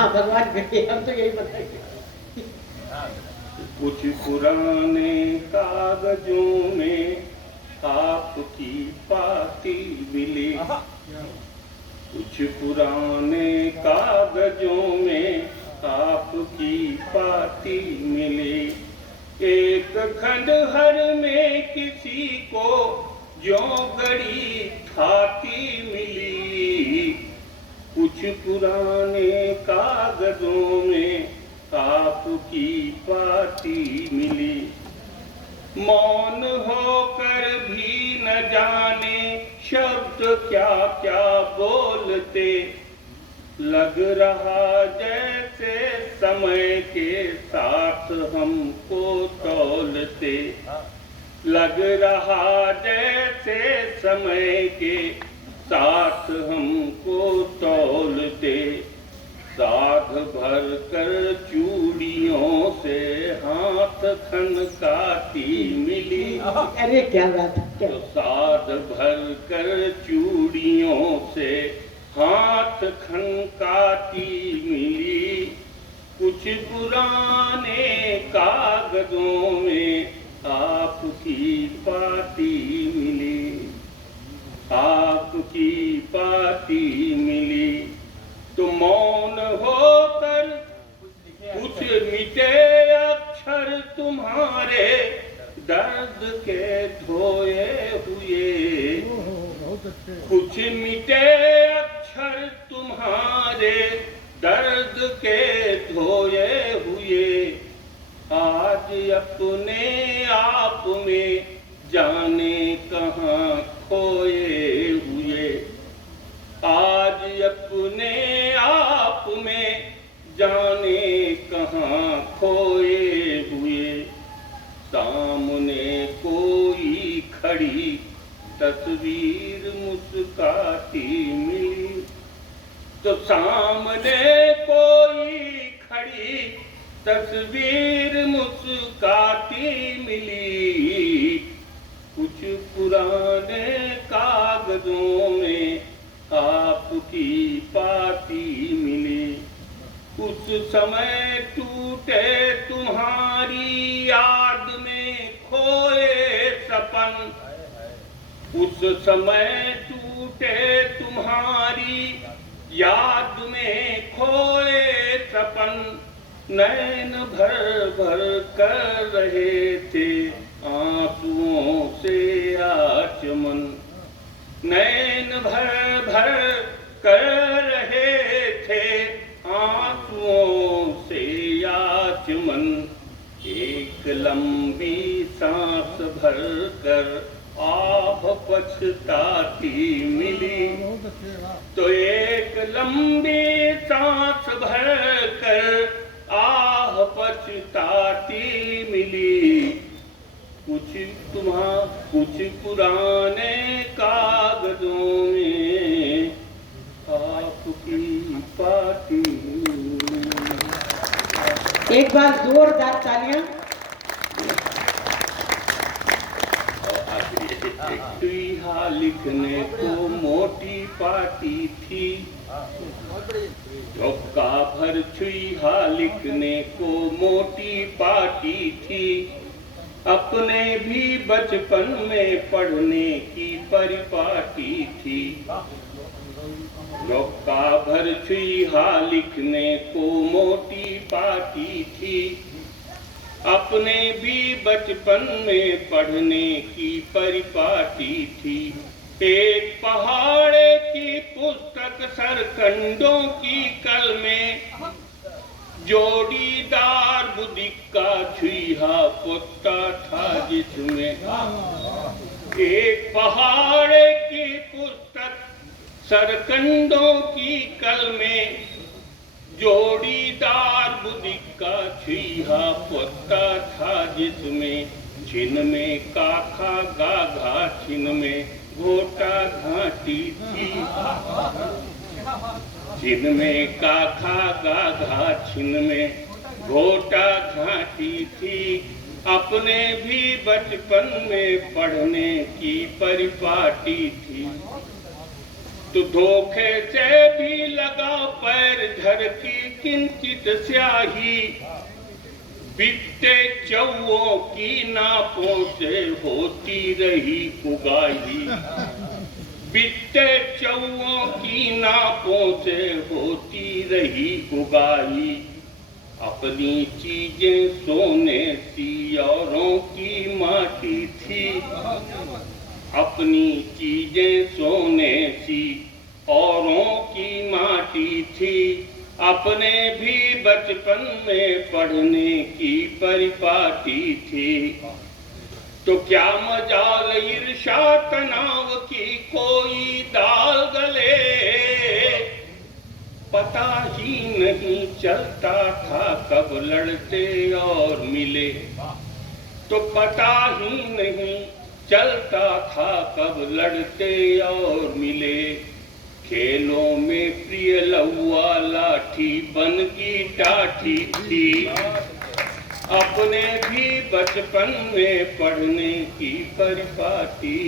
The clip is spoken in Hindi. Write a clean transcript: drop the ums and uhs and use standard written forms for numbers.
हाँ भगवान कहिए, हम तो यही बताएंगे। कुछ पुराने कागजों में आपकी पाती मिली, कुछ पुराने कागजों में आपकी पाती मिली। एक खंडहर में किसी को जो गड़ी थाती मिली, कुछ पुराने कागजों में आपकी पाती मिली। मौन होकर भी न जाने शब्द क्या क्या बोलते, लग रहा जैसे समय के साथ हमको तौलते, लग रहा जैसे समय के साथ हमको तौलते। साध भर कर चूड़ियों से हाथ खनकाती मिली। अरे क्या बात है। तो साध भर कर चूड़ियों से हाथ खनकाती मिली, कुछ पुराने कागजों में आपकी पाती मिली, आपकी पाती मिली। तो मौन होकर कुछ मिटे अक्षर तुम्हारे दर्द के धोए हुए, कुछ मिटे अक्षर तुम्हारे दर्द के धोए हुए। आज अपने आप में जाने कहाँ खोए हुए, आज अपने आप में जाने कहाँ खोए हुए। सामने कोई खड़ी तस्वीर मुस्काती मिली, तो सामने कोई खड़ी तस्वीर मुस्काती मिली, कुछ पुराने कागजों में आपकी पाती मिली। उस समय टूटे तुम्हारी याद में खोए सपन, उस समय टूटे तुम्हारी याद में खोए सपन। नैन भर भर कर रहे थे आंसुओं से आचमन, नैन भर भर कर रहे थे आंसुओं से आचमन। एक लंबी सांस भर कर आह पछताती मिली, तो एक लंबी सांस भर कर आह पछताती मिली। कुछ पुराने कागजों में आपकी पाती। एक बार जोरदार तालियां। चुईहा लिखने को मोटी पाती थी, झोंका भर चुईहा लिखने को मोटी पाती थी। अपने भी बचपन में पढ़ने की परिपाटी थी, झोंका भर चुईहा लिखने को मोटी पाती थी। अपने भी बचपन में पढ़ने की परिपाटी थी। एक पहाड़े की पुस्तक सरकंडों की कल में, जोड़ीदार बुदिक का छुईहा पोता था जिसमें। एक पहाड़े की पुस्तक सरकंडों की कल में, जोड़ीदार बुदिक का छुईहा पोता था जिसमें। छिन में काखा गाघा, छिन में घोटा घाटी थी, छिन में काखा गाघा, छिन में घोटा घाटी थी। अपने भी बचपन में पढ़ने की परिपाटी थी, तो धोखे से भी लगा पैर झरकी किंचित स्याही, बीते चौओं की नापों से होती रही उगाही, बीते चौओं की नापों से होती रही उगाही। अपनी चीजें सोने सी औरों की माटी थी, अपनी चीजें सोने सी औरों की माटी थी। अपने भी बचपन में पढ़ने की परिपाटी थी। तो क्या मजाल ईर्षा तनाव की कोई दाल गले, पता ही नहीं चलता था कब लड़ते और मिले। तो पता ही नहीं चलता था कब लड़ते और मिले। खेलों में प्रिय लौआ लाठी बन की टाठी थी, अपने भी बचपन में पढ़ने की परिपाटी।